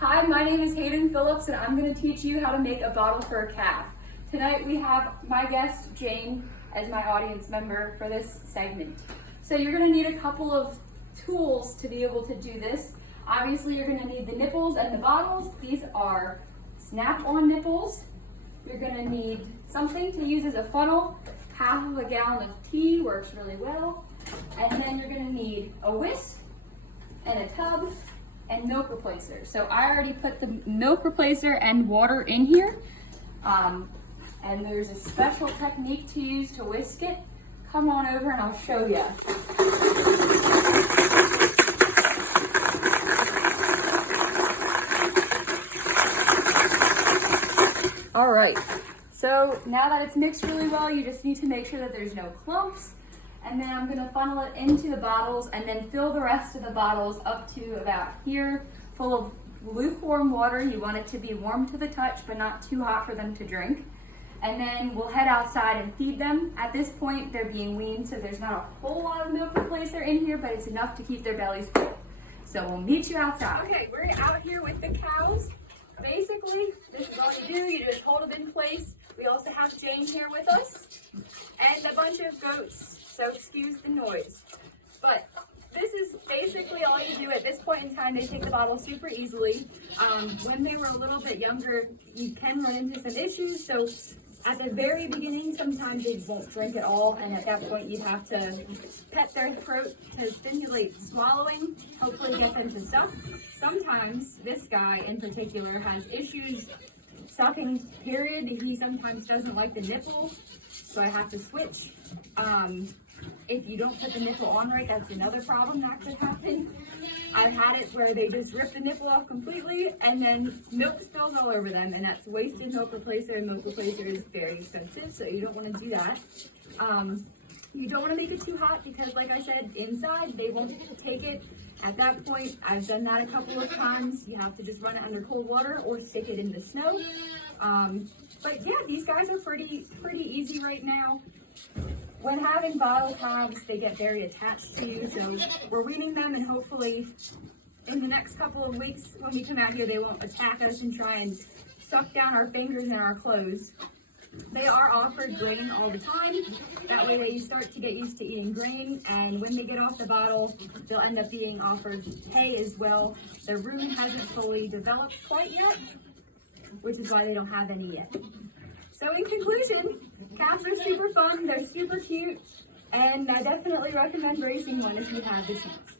Hi, my name is Hayden Phillips and I'm going to teach you how to make a bottle for a calf. Tonight we have my guest Jane as my audience member for this segment. So you're going to need a couple of tools to be able to do this. Obviously you're going to need the nipples and the bottles. These are snap-on nipples. You're going to need something to use as a funnel. Half of a gallon of tea works really well. And then you're going to need a whisk and a tub and milk replacer. So I already put the milk replacer and water in here. And there's a special technique to use to whisk it. Come on over and I'll show you. All right, so now that it's mixed really well, you just need to make sure that there's no clumps. And then I'm gonna funnel it into the bottles and then fill the rest of the bottles up to about here, full of lukewarm water. You want it to be warm to the touch, but not too hot for them to drink. And then we'll head outside and feed them. At this point, they're being weaned, so there's not a whole lot of milk replacer in here, but it's enough to keep their bellies full. So we'll meet you outside. Okay, we're out here with the cows. Basically, this is all you do. You just hold them in place. We also have Jane here with us and a bunch of goats, so excuse the noise. But this is basically all you do at this point in time. They take the bottle super easily. When they were a little bit younger, you can run into some issues. So at the very beginning, sometimes they won't drink at all, and at that point you have to pet their throat to stimulate swallowing, hopefully get them to suck. Sometimes this guy in particular has issues sucking, period. He sometimes doesn't like the nipple, so I have to switch. If you don't put the nipple on right, that's another problem that could happen. I've had it where they just rip the nipple off completely and then milk spills all over them, and that's wasted milk replacer, and milk replacer is very expensive, so you don't want to do that. You don't want to make it too hot because, like I said, inside they won't take it. At that point, I've done that a couple of times. You have to just run it under cold water or stick it in the snow. But yeah, these guys are pretty easy right now. When having bottle calves, they get very attached to you, so we're weaning them, and hopefully in the next couple of weeks when we come out here, they won't attack us and try and suck down our fingers and our clothes. They are offered grain all the time. That way they start to get used to eating grain, and when they get off the bottle, they'll end up being offered hay as well. Their rumen hasn't fully developed quite yet, which is why they don't have any yet. So in conclusion, calves are super fun, they're super cute, and I definitely recommend raising one if you have the chance.